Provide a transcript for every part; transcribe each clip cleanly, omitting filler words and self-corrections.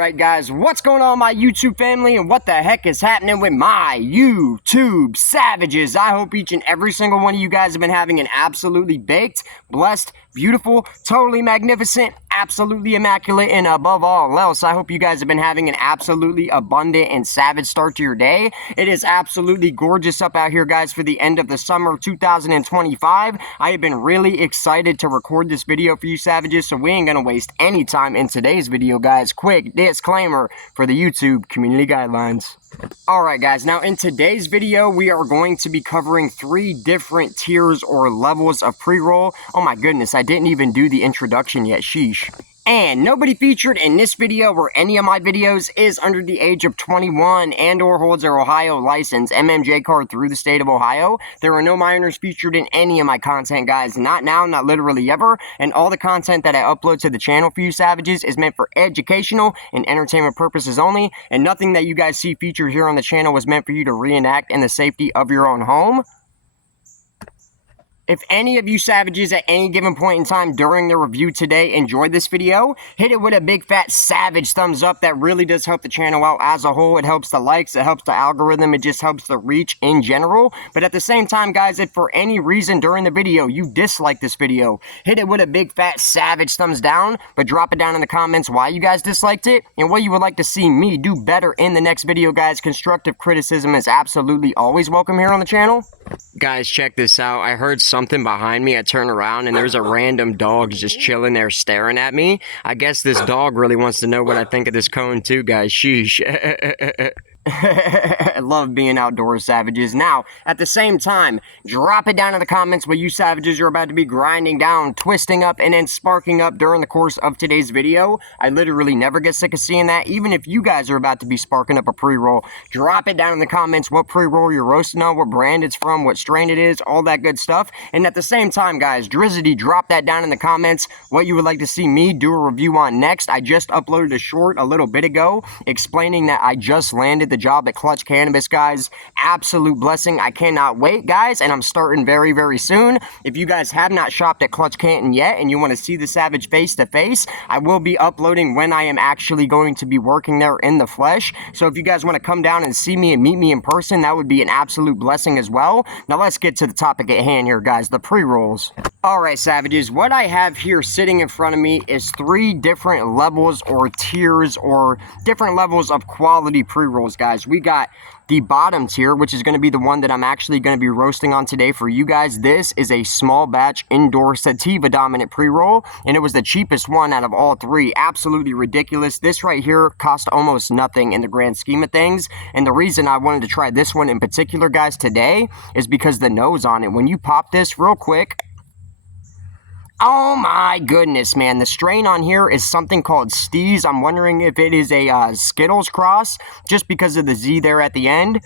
Alright guys, what's going on my YouTube family and what the heck is happening with my YouTube savages? I hope each and every single one of you guys have been having an absolutely baked, blessed, beautiful, totally magnificent, absolutely immaculate, and above all else, I hope you guys have been having an absolutely abundant and savage start to your day. It is absolutely gorgeous up out here guys for the end of the summer of 2025. I have been really excited to record this video for you savages, so we ain't gonna waste any time in today's video guys. Quick disclaimer for the YouTube community guidelines. Alright guys, now in today's video we are going to be covering 3 different tiers or levels of pre-roll. Oh my goodness, I didn't even do the introduction yet, sheesh. And nobody featured in this video or any of my videos is under the age of 21 and or holds their Ohio license MMJ card through the state of Ohio. There are no minors featured in any of my content guys, not now, not literally ever, and all the content that I upload to the channel for you savages is meant for educational and entertainment purposes only, and nothing that you guys see featured here on the channel was meant for you to reenact in the safety of your own home. If any of you savages at any given point in time during the review today enjoyed this video, hit it with a big fat savage thumbs up. That really does help the channel out as a whole. It helps the likes, it helps the algorithm, it just helps the reach in general. But at the same time, guys, if for any reason during the video you dislike this video, hit it with a big fat savage thumbs down, but drop it down in the comments why you guys disliked it and what you would like to see me do better in the next video, guys. Constructive criticism is absolutely always welcome here on the channel. Guys, check this out. I heard something behind me. I turn around and there's a random dog just chilling there staring at me. I guess this dog really wants to know what I think of this cone too, guys. Sheesh. I love being outdoors, savages. Now, at the same time, drop it down in the comments what you savages are about to be grinding down, twisting up, and then sparking up during the course of today's video. I literally never get sick of seeing that. Even if you guys are about to be sparking up a pre-roll, drop it down in the comments what pre-roll you're roasting on, what brand it's from, what strain it is, all that good stuff. And at the same time, guys, Drizzity, drop that down in the comments what you would like to see me do a review on next. I just uploaded a short a little bit ago explaining that I just landed the job at Clutch Cannabis, guys. Absolute blessing. I cannot wait, guys, and I'm starting very, very soon. If you guys have not shopped at Clutch Canton yet and you want to see the savage face to face, I will be uploading when I am actually going to be working there in the flesh. So if you guys want to come down and see me and meet me in person, that would be an absolute blessing as well. Now let's get to the topic at hand here, guys, the pre-rolls. Alright, savages, what I have here sitting in front of me is 3 different levels or tiers or different levels of quality pre-rolls, guys. We got the bottom tier, which is going to be the one that I'm actually going to be roasting on today for you guys. This is a small batch indoor sativa dominant pre-roll, and it was the cheapest one out of all 3. Absolutely ridiculous. This right here cost almost nothing in the grand scheme of things, and the reason I wanted to try this one in particular, guys, today is because the nose on it. When you pop this real quick, oh my goodness, man. The strain on here is something called Steez. I'm wondering if it is a Skittles cross, just because of the Z there at the end.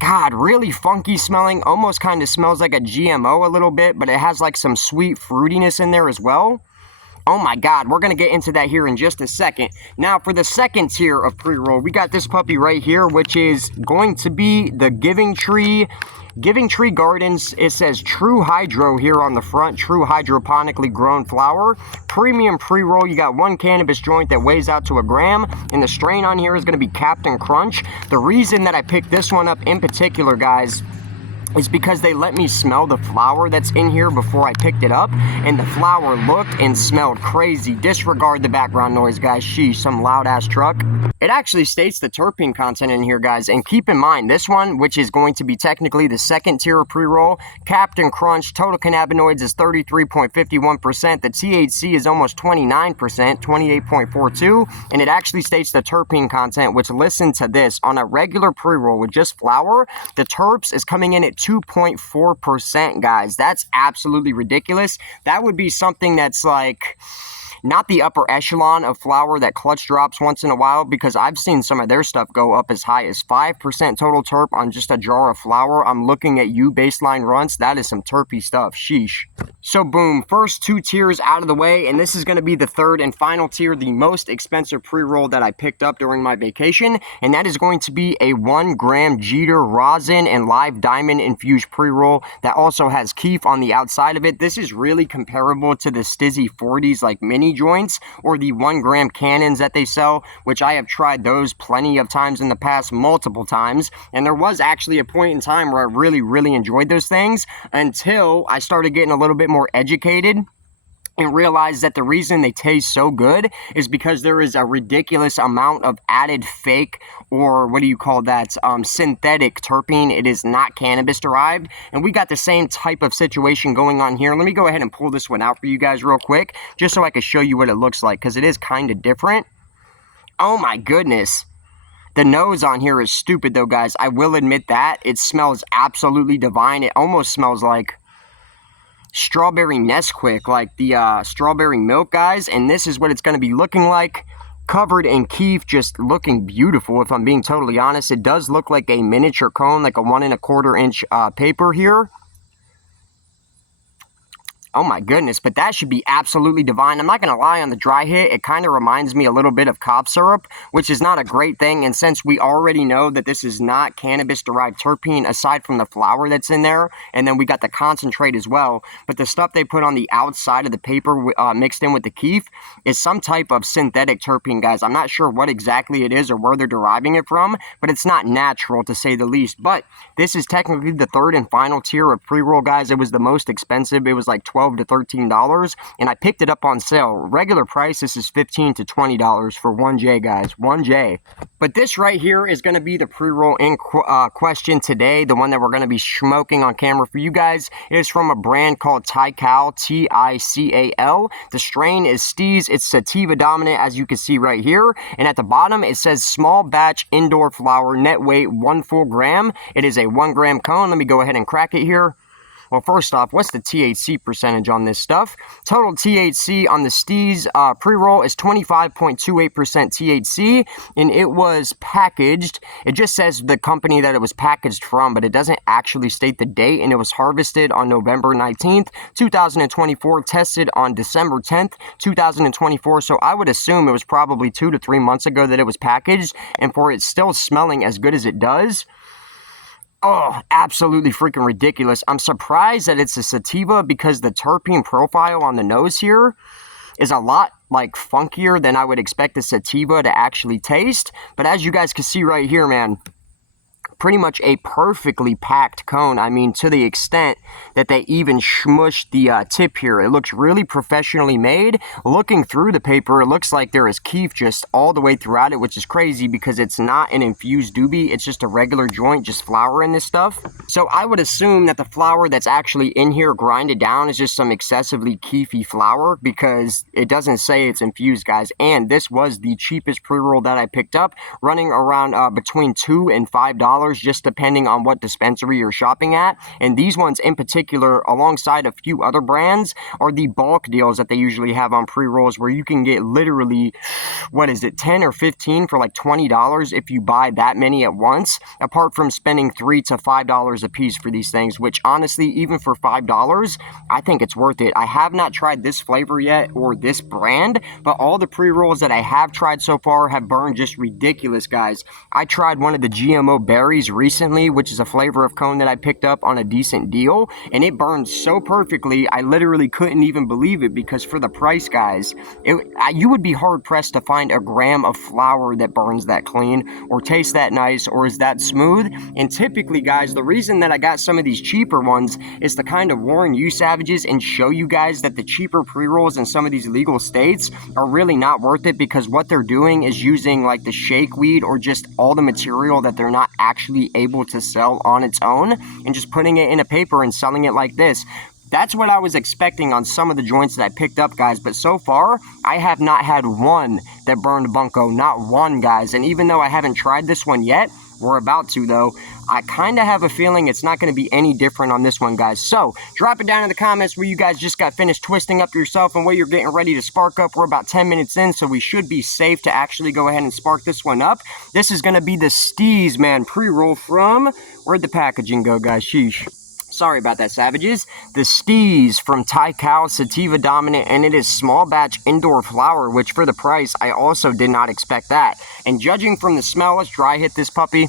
God, really funky smelling. Almost kind of smells like a GMO a little bit, but it has like some sweet fruitiness in there as well. Oh my God, we're going to get into that here in just a second. Now, for the second tier of pre-roll, we got this puppy right here, which is going to be the Giving Tree Gardens. It says True Hydro here on the front, true hydroponically grown flower. Premium pre-roll. You got 1 cannabis joint that weighs out to 1 gram, and the strain on here is going to be Captain Crunch. The reason that I picked this one up in particular, guys, is because they let me smell the flower that's in here before I picked it up, and the flower looked and smelled crazy. Disregard the background noise, guys. Sheesh, some loud-ass truck. It actually states the terpene content in here, guys, and keep in mind, this one, which is going to be technically the second tier of pre-roll, Captain Crunch, total cannabinoids is 33.51%, the THC is almost 29%, 28.42, and it actually states the terpene content, which, listen to this, on a regular pre-roll with just flower, the terps is coming in at 2.4%, guys. That's absolutely ridiculous. That would be something that's like not the upper echelon of flower that Clutch drops once in a while, because I've seen some of their stuff go up as high as 5% total terp on just a jar of flower. I'm looking at you baseline runs. That is some terpy stuff. Sheesh. So boom, first 2 tiers out of the way, and this is going to be the third and final tier, the most expensive pre-roll that I picked up during my vacation, and that is going to be a 1 gram Jeter rosin and live diamond infused pre-roll that also has keef on the outside of it. This is really comparable to the Stizzy 40s like mini mini joints or the 1-gram cannons that they sell, which I have tried those plenty of times in the past, multiple times. And there was actually a point in time where I really enjoyed those things until I started getting a little bit more educated and realize that the reason they taste so good is because there is a ridiculous amount of added fake, or what do you call that, synthetic terpene. It is not cannabis derived, and we got the same type of situation going on here. Let me go ahead and pull this one out for you guys real quick, just so I can show you what it looks like, because it is kind of different. Oh my goodness. The nose on here is stupid though, guys. I will admit that. It smells absolutely divine. It almost smells like strawberry Nesquik, like the strawberry milk, guys. And this is what it's going to be looking like, covered in keef, just looking beautiful. If I'm being totally honest, it does look like a miniature cone, like a 1 1/4 inch paper here. Oh my goodness, but that should be absolutely divine. I'm not going to lie, on the dry hit, it kind of reminds me a little bit of cough syrup, which is not a great thing. And since we already know that this is not cannabis-derived terpene, aside from the flower that's in there, and then we got the concentrate as well, but the stuff they put on the outside of the paper mixed in with the keef is some type of synthetic terpene, guys. I'm not sure what exactly it is or where they're deriving it from, but it's not natural, to say the least. But this is technically the third and final tier of pre-roll, guys. It was the most expensive. It was like $12 to $13, and I picked it up on sale. Regular price, this is $15 to $20 for 1J, guys. 1J. But this right here is going to be the pre-roll in question today, the one that we're going to be smoking on camera for you guys. It is from a brand called Tical, T-I-C-A-L. The strain is Steez. It's sativa dominant, as you can see right here. And at the bottom, it says small batch indoor flower, net weight 1 full gram. It is a 1 gram cone. Let me go ahead and crack it here. Well, first off, what's the THC percentage on this stuff? Total THC on the Steez pre-roll is 25.28% THC, and it was packaged. It just says the company that it was packaged from, but it doesn't actually state the date, and it was harvested on November 19th, 2024, tested on December 10th, 2024, so I would assume it was probably 2 to 3 months ago that it was packaged, and for it still smelling as good as it does, oh, absolutely freaking ridiculous. I'm surprised that it's a sativa because the terpene profile on the nose here is a lot like funkier than I would expect a sativa to actually taste. But as you guys can see right here, man, pretty much a perfectly packed cone. I mean, to the extent that they even smushed the tip here. It looks really professionally made. Looking through the paper, it looks like there is keef just all the way throughout it, which is crazy because it's not an infused doobie. It's just a regular joint, just flour in this stuff. So I would assume that the flour that's actually in here grinded down is just some excessively keefy flour, because it doesn't say it's infused, guys. And this was the cheapest pre-roll that I picked up, running around between $2 and $5, just depending on what dispensary you're shopping at. And these ones in particular, alongside a few other brands, are the bulk deals that they usually have on pre-rolls, where you can get literally, what is it, 10 or 15 for like $20 if you buy that many at once, apart from spending $3 to $5 a piece for these things, which honestly, even for $5, I think it's worth it. I have not tried this flavor yet, or this brand, but all the pre-rolls that I have tried so far have burned just ridiculous, guys. I tried one of the GMO berries recently, which is a flavor of cone that I picked up on a decent deal, and it burned so perfectly, I literally couldn't even believe it, because for the price, guys, you would be hard-pressed to find a gram of flour that burns that clean, or tastes that nice, or is that smooth. And typically, guys, the reason that I got some of these cheaper ones is to kind of warn you savages and show you guys that the cheaper pre-rolls in some of these legal states are really not worth it, because what they're doing is using like the shake weed, or just all the material that they're not actually able to sell on its own, and just putting it in a paper and selling it like this. That's what I was expecting on some of the joints that I picked up, guys, but so far, I have not had one that burned bunco, not one, guys. And even though I haven't tried this one yet, we're about to, though, I kind of have a feeling it's not going to be any different on this one, guys. So, drop it down in the comments where you guys just got finished twisting up yourself and where you're getting ready to spark up. We're about 10 minutes in, so we should be safe to actually go ahead and spark this one up. This is going to be the Steez, man, pre-roll from... Where'd the packaging go, guys? Sheesh. Sorry about that, savages. The Steez from Tical, sativa dominant, and it is small batch indoor flower, which for the price, I also did not expect that. And judging from the smell, let's dry hit this puppy.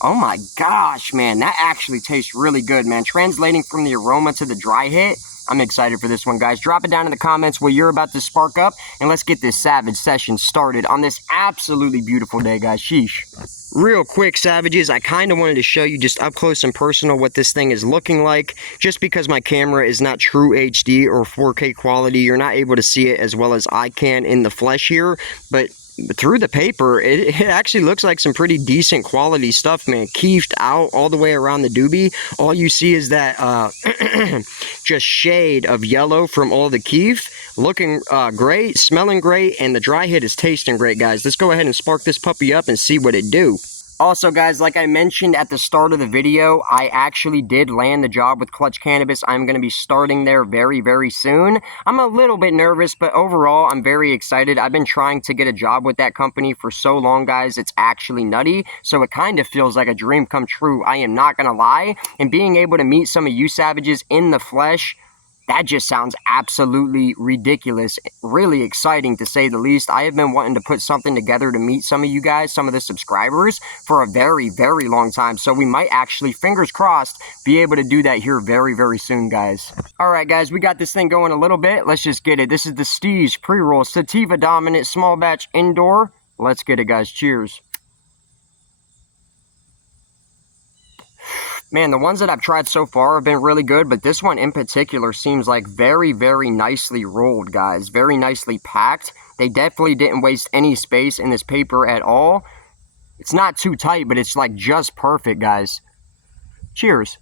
Oh my gosh, man, that actually tastes really good, man. Translating from the aroma to the dry hit, I'm excited for this one, guys. Drop it down in the comments what you're about to spark up, and let's get this Savage session started on this absolutely beautiful day, guys. Sheesh. Real quick, Savages, I kind of wanted to show you just up close and personal what this thing is looking like. Just because my camera is not true HD or 4K quality, you're not able to see it as well as I can in the flesh here, but through the paper, it actually looks like some pretty decent quality stuff, man. Keefed out all the way around the doobie. All you see is that just shade of yellow from all the keef. Looking great, smelling great, and the dry hit is tasting great, guys. Let's go ahead and spark this puppy up and see what it do. Also, guys, like I mentioned at the start of the video, I actually did land the job with Clutch Cannabis. I'm going to be starting there very, very soon. I'm a little bit nervous, but overall, I'm very excited. I've been trying to get a job with that company for so long, guys. It's actually nutty, so it kind of feels like a dream come true. I am not going to lie, and being able to meet some of you Savages in the flesh, that just sounds absolutely ridiculous. Really exciting, to say the least. I have been wanting to put something together to meet some of you guys, some of the subscribers, for a very, very long time. So we might actually, fingers crossed, be able to do that here very, very soon, guys. All right, guys, we got this thing going a little bit. Let's just get it. This is the Steege Pre-Roll Sativa Dominant Small Batch Indoor. Let's get it, guys. Cheers. Man, the ones that I've tried so far have been really good, but this one in particular seems like very, very nicely rolled, guys. Very nicely packed. They definitely didn't waste any space in this paper at all. It's not too tight, but it's like just perfect, guys. Cheers.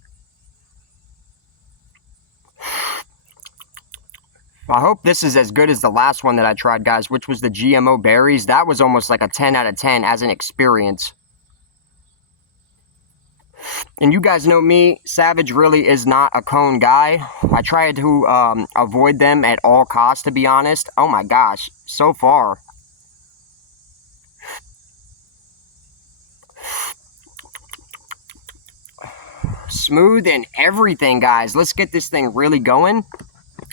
I hope this is as good as the last one that I tried, guys, which was the GMO berries. That was almost like a 10 out of 10 as an experience. And you guys know me, Savage really is not a cone guy. I try to avoid them at all costs, to be honest. Oh my gosh, so far. Smooth and everything, guys. Let's get this thing really going.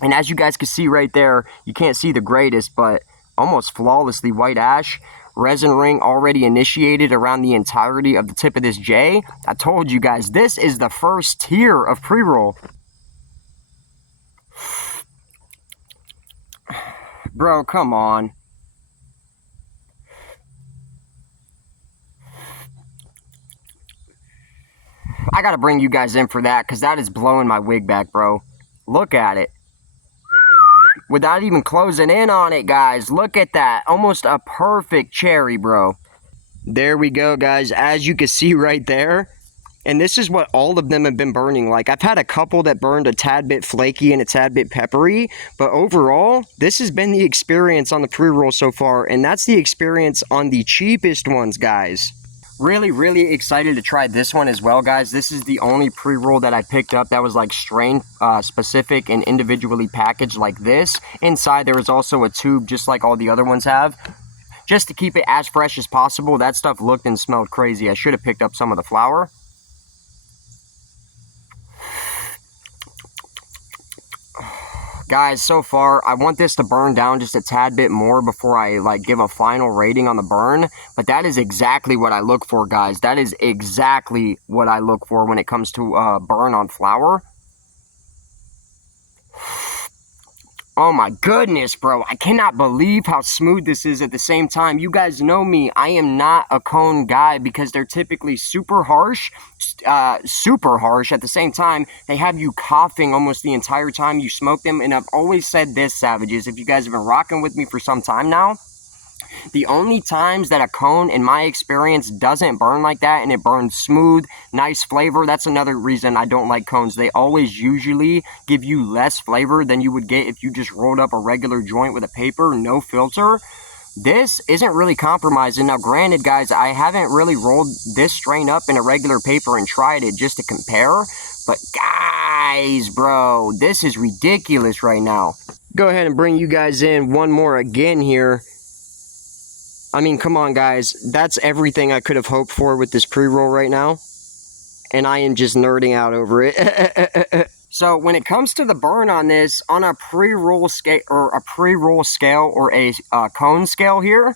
And as you guys can see right there, you can't see the greatest, but almost flawlessly white ash. Resin ring already initiated around the entirety of the tip of this J. I told you guys, this is the first tier of pre-roll. Bro, come on. I gotta bring you guys in for that, because that is blowing my wig back, bro. Look at it. Without even closing in on it, guys. Look at that. Almost a perfect cherry, bro. There we go, guys. As you can see right there. And this is what all of them have been burning like. I've had a couple that burned a tad bit flaky and a tad bit peppery. But overall, this has been the experience on the pre-roll so far. And that's the experience on the cheapest ones, guys. Really, really excited to try this one as well, guys. This is the only pre-roll that I picked up that was like strain specific and individually packaged like this. Inside there was also a tube just like all the other ones have, just to keep it as fresh as possible. That stuff looked and smelled crazy. I should have picked up some of the flour. Guys, so far, I want this to burn down just a tad bit more before I like give a final rating on the burn. But that is exactly what I look for, guys. That is exactly what I look for when it comes to burn on flour. Oh my goodness, bro. I cannot believe how smooth this is at the same time. You guys know me. I am not a cone guy because they're typically super harsh. At the same time, they have you coughing almost the entire time you smoke them. And I've always said this, Savages, if you guys have been rocking with me for some time now, the only times that a cone, in my experience, doesn't burn like that and it burns smooth, nice flavor, that's another reason I don't like cones. They always usually give you less flavor than you would get if you just rolled up a regular joint with a paper, no filter. This isn't really compromising. Now, granted, guys, I haven't really rolled this strain up in a regular paper and tried it just to compare. But guys, bro, this is ridiculous right now. Go ahead and bring you guys in one more again here. I mean, come on, guys. That's everything I could have hoped for with this pre-roll right now. And I am just nerding out over it. So when it comes to the burn on this, on a pre-roll scale or a cone scale here,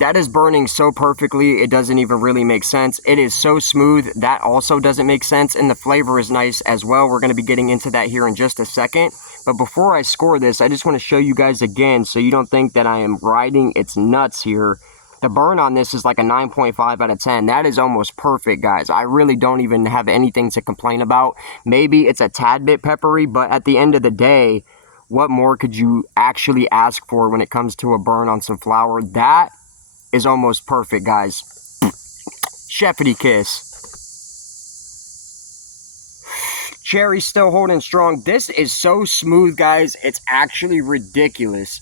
That is burning so perfectly, it doesn't even really make sense. It is so smooth, that also doesn't make sense, and the flavor is nice as well. We're going to be getting into that here in just a second. But before I score this, I just want to show you guys again so you don't think that I am riding its nuts here. The burn on this is like a 9.5 out of 10. That is almost perfect, guys. I really don't even have anything to complain about. Maybe it's a tad bit peppery, but at the end of the day, what more could you actually ask for when it comes to a burn on some flour? That is almost perfect, guys. Chefity kiss. Cherry's still holding strong. This is so smooth, guys. It's actually ridiculous.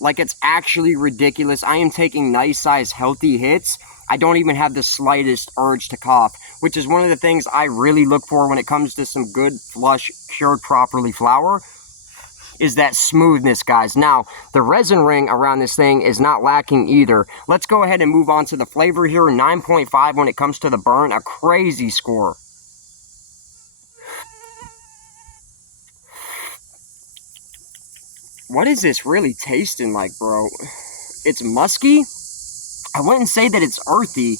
Like, it's actually ridiculous. I am taking nice size healthy hits. I don't even have the slightest urge to cough, which is one of the things I really look for when it comes to some good flush cured properly flour, is that smoothness, guys. Now, the resin ring around this thing is not lacking either. Let's go ahead and move on to the flavor here. 9.5 when it comes to the burn, a crazy score. What is this really tasting like, bro? It's musky. I wouldn't say that it's earthy.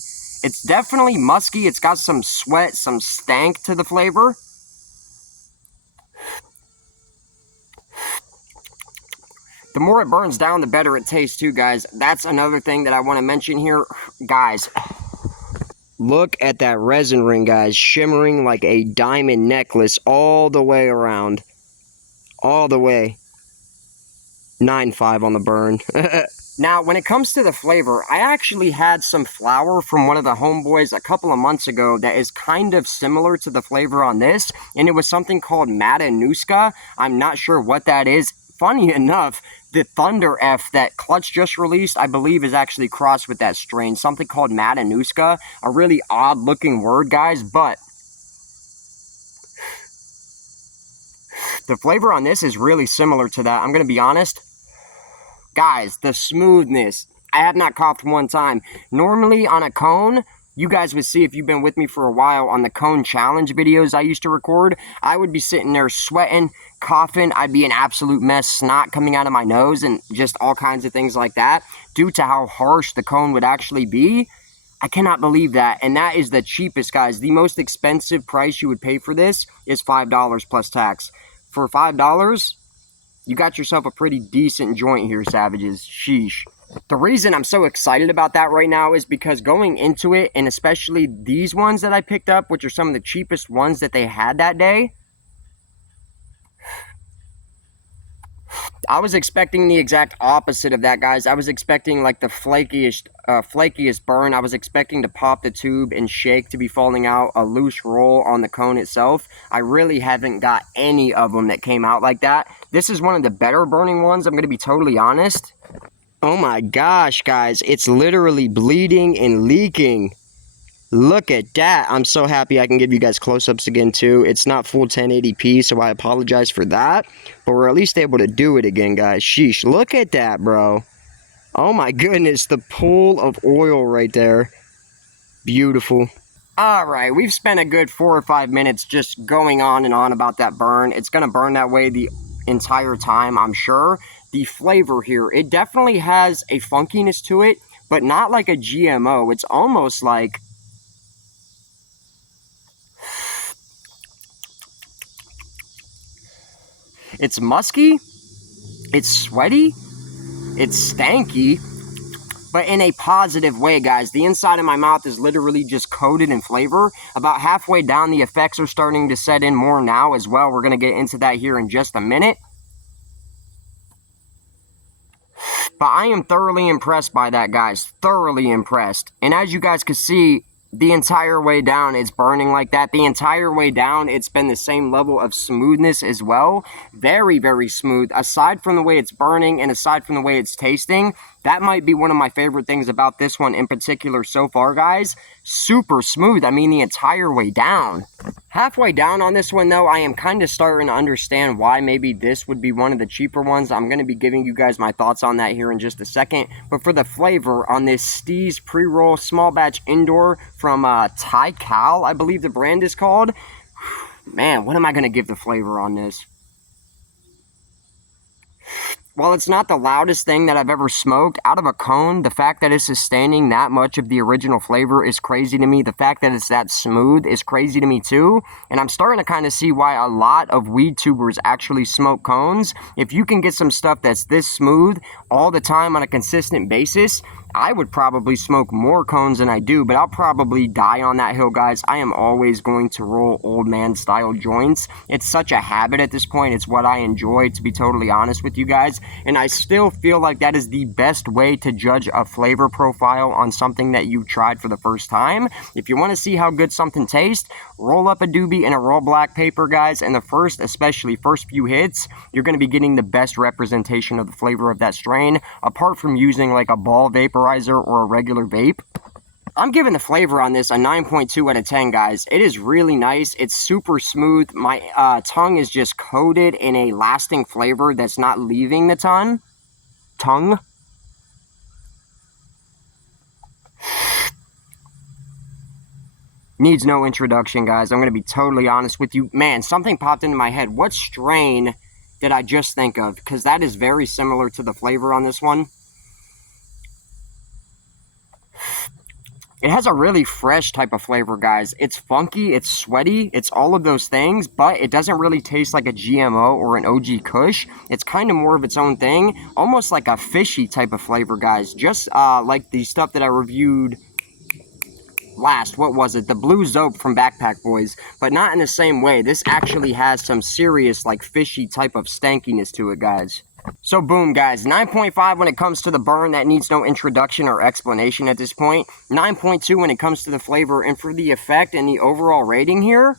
It's definitely musky. It's got some sweat, some stank to the flavor. The more it burns down, the better it tastes too, guys. That's another thing that I want to mention here. Guys, look at that resin ring, guys. Shimmering like a diamond necklace all the way around. All the way. 9.5 on the burn. Now, when it comes to the flavor, I actually had some flour from one of the homeboys a couple of months ago that is kind of similar to the flavor on this, and it was something called Matanuska. I'm not sure what that is. Funny enough, the Thunder F that Clutch just released, I believe, is actually crossed with that strain. Something called Matanuska. A really odd-looking word, guys, but the flavor on this is really similar to that. I'm going to be honest. Guys, the smoothness. I have not coughed one time. Normally on a cone, you guys would see if you've been with me for a while on the cone challenge videos I used to record, I would be sitting there sweating, coughing. I'd be an absolute mess, snot coming out of my nose and just all kinds of things like that due to how harsh the cone would actually be. I cannot believe that. And that is the cheapest, guys. The most expensive price you would pay for this is $5 plus tax. For $5, you got yourself a pretty decent joint here, savages. Sheesh. The reason I'm so excited about that right now is because going into it, and especially these ones that I picked up, which are some of the cheapest ones that they had that day, I was expecting the exact opposite of that, guys. I was expecting like the flakiest burn. I was expecting to pop the tube and shake to be falling out, a loose roll on the cone itself. I really haven't got any of them that came out like that. This is one of the better burning ones, I'm going to be totally honest. Oh my gosh, guys. It's literally bleeding and leaking. Look at that. I'm so happy I can give you guys close-ups again too. It's not full 1080p, so I apologize for that. But we're at least able to do it again, guys. Sheesh. Look at that, bro. Oh my goodness. The pool of oil right there. Beautiful. Alright, we've spent a good 4 or 5 minutes just going on and on about that burn. It's going to burn that way the entire time, I'm sure. The flavor here, it definitely has a funkiness to it, but not like a GMO. It's almost like... It's musky, it's sweaty, it's stanky, but in a positive way, guys. The inside of my mouth is literally just coated in flavor. About halfway down, the effects are starting to set in more now as well. We're going to get into that here in just a minute. But I am thoroughly impressed by that, guys. Thoroughly impressed. And as you guys can see, the entire way down it's burning like that. The entire way down it's been the same level of smoothness as well. Very, very smooth. Aside from the way it's burning and aside from the way it's tasting, that might be one of my favorite things about this one in particular so far, guys. Super smooth. I mean, the entire way down. Halfway down on this one, though, I am kind of starting to understand why maybe this would be one of the cheaper ones. I'm going to be giving you guys my thoughts on that here in just a second. But for the flavor on this Steez Pre-Roll Small Batch Indoor from Thai Cal, I believe the brand is called. Man, what am I going to give the flavor on this? While it's not the loudest thing that I've ever smoked, out of a cone, the fact that it's sustaining that much of the original flavor is crazy to me. The fact that it's that smooth is crazy to me too. And I'm starting to kind of see why a lot of weed tubers actually smoke cones. If you can get some stuff that's this smooth all the time on a consistent basis, I would probably smoke more cones than I do, but I'll probably die on that hill, guys. I am always going to roll old man style joints. It's such a habit at this point. It's what I enjoy, to be totally honest with you guys. And I still feel like that is the best way to judge a flavor profile on something that you've tried for the first time. If you want to see how good something tastes, roll up a doobie in a roll black paper, guys. And the first few hits, you're going to be getting the best representation of the flavor of that strain, apart from using like a ball vaporizer or a regular vape. I'm giving the flavor on this a 9.2 out of 10, guys. It is really nice. It's super smooth. My tongue is just coated in a lasting flavor that's not leaving the tongue. Needs no introduction, guys. I'm going to be totally honest with you. Man, something popped into my head. What strain did I just think of? Because that is very similar to the flavor on this one. It has a really fresh type of flavor, guys. It's funky, it's sweaty, it's all of those things, but it doesn't really taste like a GMO or an OG Kush. It's kind of more of its own thing, almost like a fishy type of flavor, guys. Just like the stuff that I reviewed last. What was it? The Blue Zope from Backpack Boys, but not in the same way. This actually has some serious, like, fishy type of stankiness to it, guys. So boom, guys, 9.5 when it comes to the burn. That needs no introduction or explanation at this point. 9.2 when it comes to the flavor. And for the effect and the overall rating here,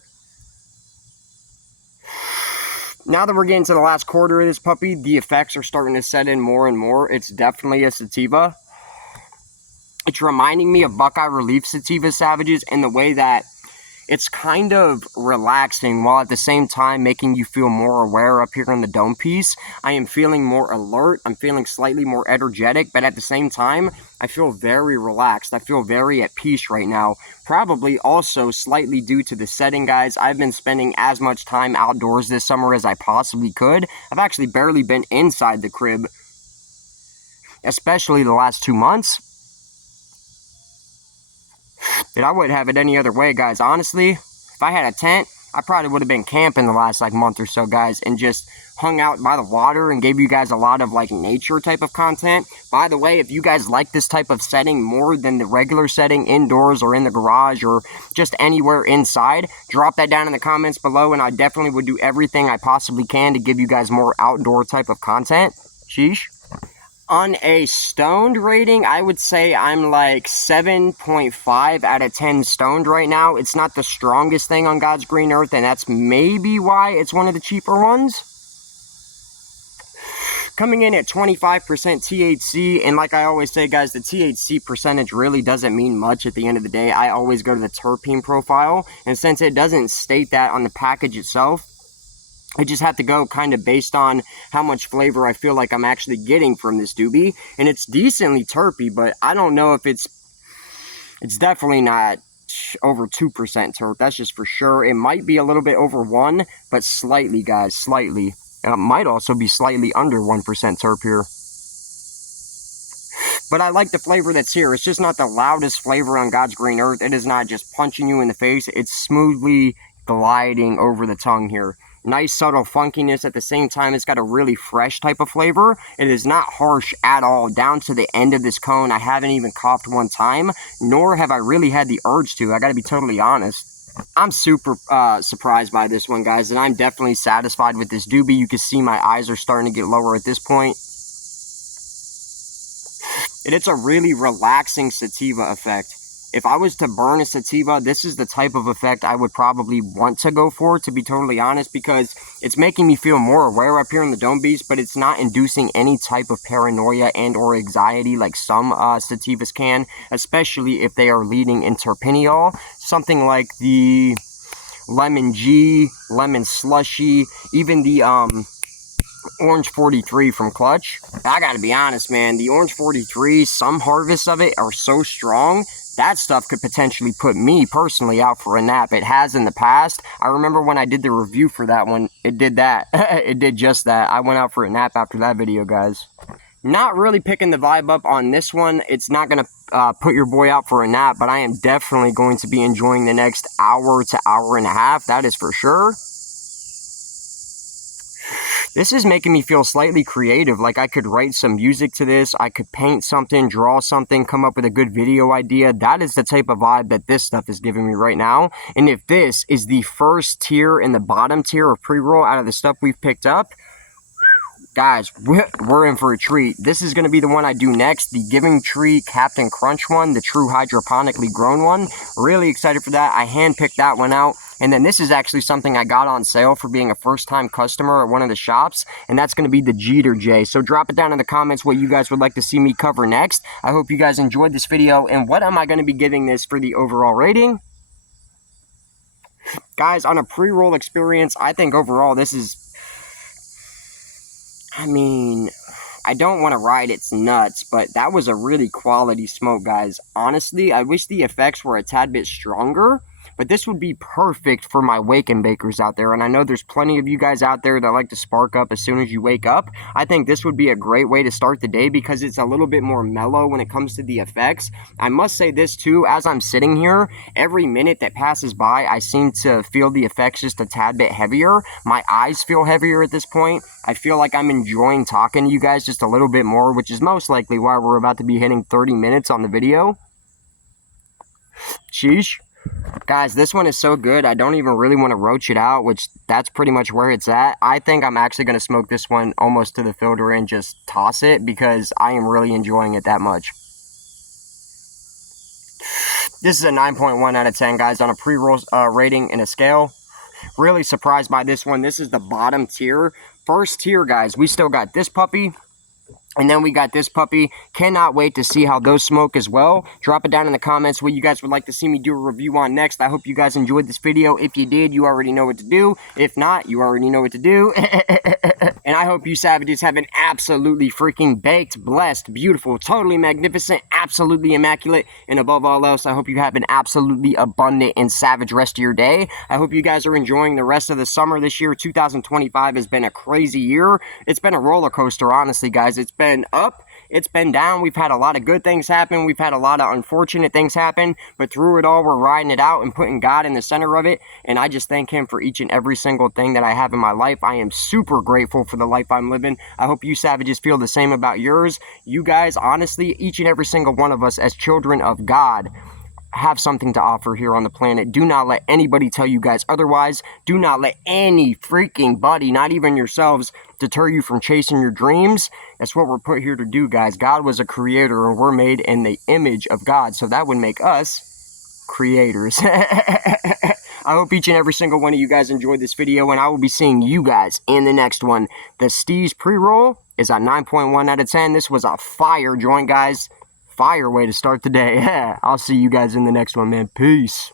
now that we're getting to the last quarter of this puppy, the effects are starting to set in more and more. It's definitely a sativa. It's reminding me of Buckeye Relief sativa savages in the way that it's kind of relaxing while at the same time making you feel more aware up here in the dome piece. I am feeling more alert. I'm feeling slightly more energetic, but at the same time, I feel very relaxed. I feel very at peace right now. Probably also slightly due to the setting, guys. I've been spending as much time outdoors this summer as I possibly could. I've actually barely been inside the crib, especially the last 2 months. And I wouldn't have it any other way, guys. Honestly, if I had a tent, I probably would have been camping the last month or so, guys, and just hung out by the water and gave you guys a lot of nature type of content. By the way, if you guys like this type of setting more than the regular setting indoors or in the garage or just anywhere inside, drop that down in the comments below, and I definitely would do everything I possibly can to give you guys more outdoor type of content. Sheesh. On a stoned rating, I would say I'm like 7.5 out of 10 stoned right now. It's not the strongest thing on God's green earth, and that's maybe why it's one of the cheaper ones. Coming in at 25% THC, and like I always say, guys, the THC percentage really doesn't mean much at the end of the day. I always go to the terpene profile, and since it doesn't state that on the package itself, I just have to go kind of based on how much flavor I feel like I'm actually getting from this doobie. And it's decently terpy, but I don't know if it's definitely not over 2% terp. That's just for sure. It might be a little bit over 1, but slightly, guys, slightly. And it might also be slightly under 1% terp here. But I like the flavor that's here. It's just not the loudest flavor on God's green earth. It is not just punching you in the face. It's smoothly gliding over the tongue here. Nice subtle funkiness. At the same time, it's got a really fresh type of flavor. It is not harsh at all. Down to the end of this cone, I haven't even coughed one time, nor have I really had the urge to. I gotta be totally honest. I'm super surprised by this one, guys, and I'm definitely satisfied with this doobie. You can see my eyes are starting to get lower at this point. And it's a really relaxing sativa effect. If I was to burn a sativa, this is the type of effect I would probably want to go for, to be totally honest, because it's making me feel more aware up here in the dome beast, but it's not inducing any type of paranoia and or anxiety like some sativas can, especially if they are leading in terpineol. Something like the Lemon G, Lemon Slushy, even the Orange 43 from Clutch. I gotta be honest, man, the Orange 43, some harvests of it are so strong that stuff could potentially put me personally out for a nap. It has in the past. I remember when I did the review for that one, it did that. It did just that. I went out for a nap after that video, guys. Not really picking the vibe up on this one. It's not going to put your boy out for a nap, but I am definitely going to be enjoying the next hour to hour and a half. That is for sure. This is making me feel slightly creative, like I could write some music to this, I could paint something, draw something, come up with a good video idea. That is the type of vibe that this stuff is giving me right now. And if this is the first tier and the bottom tier of pre-roll out of the stuff we've picked up, guys, we're in for a treat. This is going to be the one I do next, the Giving Tree Captain Crunch one, the true hydroponically grown one. Really excited for that. I handpicked that one out. And then this is actually something I got on sale for being a first-time customer at one of the shops, and that's going to be the Jeter J. So drop it down in the comments what you guys would like to see me cover next. I hope you guys enjoyed this video, and what am I going to be giving this for the overall rating? Guys, on a pre-roll experience, I think overall this is... I mean, I don't want to ride its nuts, but that was a really quality smoke, guys. Honestly, I wish the effects were a tad bit stronger, but this would be perfect for my wake and bakers out there. And I know there's plenty of you guys out there that like to spark up as soon as you wake up. I think this would be a great way to start the day because it's a little bit more mellow when it comes to the effects. I must say this too, as I'm sitting here, every minute that passes by, I seem to feel the effects just a tad bit heavier. My eyes feel heavier at this point. I feel like I'm enjoying talking to you guys just a little bit more, which is most likely why we're about to be hitting 30 minutes on the video. Sheesh. Guys, this one is so good, I don't even really want to roach it out, which that's pretty much where it's at. I think I'm actually going to smoke this one almost to the filter and just toss it because I am really enjoying it that much. This is a 9.1 out of 10, guys, on a pre-roll rating and a scale. Really surprised by this one. This is the bottom tier. First tier, guys, we still got this puppy. And then we got this puppy. Cannot wait to see how those smoke as well. Drop it down in the comments what you guys would like to see me do a review on next. I hope you guys enjoyed this video. If you did, you already know what to do. If not, you already know what to do. And I hope you savages have an absolutely freaking baked, blessed, beautiful, totally magnificent, absolutely immaculate, and above all else, I hope you have an absolutely abundant and savage rest of your day. I hope you guys are enjoying the rest of the summer this year. 2025 has been a crazy year. It's been a roller coaster, honestly, guys. It's been up, it's been down. We've had a lot of good things happen. We've had a lot of unfortunate things happen, but through it all, we're riding it out and putting God in the center of it. And I just thank him for each and every single thing that I have in my life. I am super grateful for the life I'm living. I hope you savages feel the same about yours. You guys, honestly, each and every single one of us as children of God have something to offer here on the planet. Do not let anybody tell you guys otherwise. Do not let any freaking buddy, not even yourselves, deter you from chasing your dreams. That's what we're put here to do, guys. God was a creator and we're made in the image of God, so that would make us creators. I hope each and every single one of you guys enjoyed this video, and I will be seeing you guys in the next one. The Steez pre-roll is at 9.1 out of 10. This was a fire joint, guys. Fire way to start the day. I'll see you guys in the next one, man. Peace.